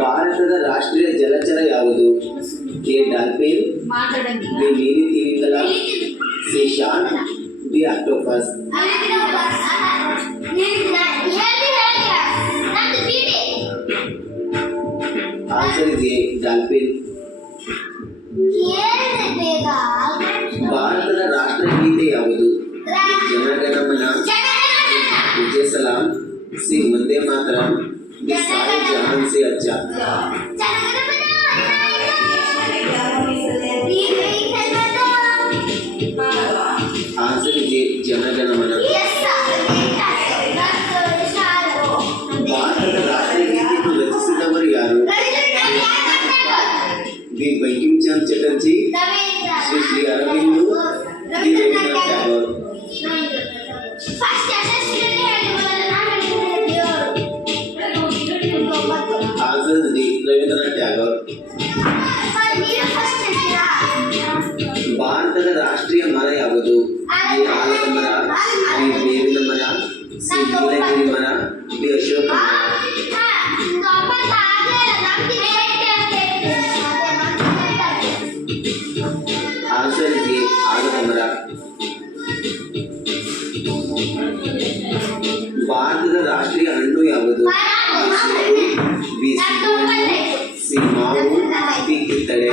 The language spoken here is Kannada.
ಭಾರತದ ರಾಷ್ಟ್ರೀಯ ಜಲಚರ ಯಾವುದು? ಎ ಡಾಲ್ಫಿನ್, ಬಿ ನೀಲಿ ತಿಮಿಂಗಲ, C shark, D octopus. Answer is A dolphin. ಭಾರತದ ರಾಷ್ಟ್ರಗೀತೆ ಯಾವುದು? ಜನಗಣಮನ, ವಿಜಯ ಸಲಾಂ, C Vande Mataram, D Saare Jahan Se Accha. Answer is A Janaganamana. ಭಾರತದ ರಾಷ್ಟ್ರಗೀತೆಯನ್ನು ರಚಿಸಿದವರು ಯಾರು? D Bankim Chandra Chatterjee, Shri Shri Aurobindo, D Rabindranath Tagore. Answer D Rabindranath Tagore. ಭಾರತದ ರಾಷ್ಟ್ರೀಯ ಮರ ಯಾವುದು? ಎ ಆಲದ ಮರ, ಬಿ ಬೇವಿನ ಮರ, ಸಿ ನೀಲಗಿರಿ ಮರ, ಡಿ ಅಶೋಕ ಮರ. ಆನ್ಸರ್ ಇಸ್ ಎ ಆಲದ ಮರ. ಭಾರತದ ರಾಷ್ಟ್ರೀಯ ಹಣ್ಣು ಯಾವುದು? ಬಿ ಸೇಬು, ಸಿ ಮಾವು, ಡಿ ಕಿತ್ತಳೆ.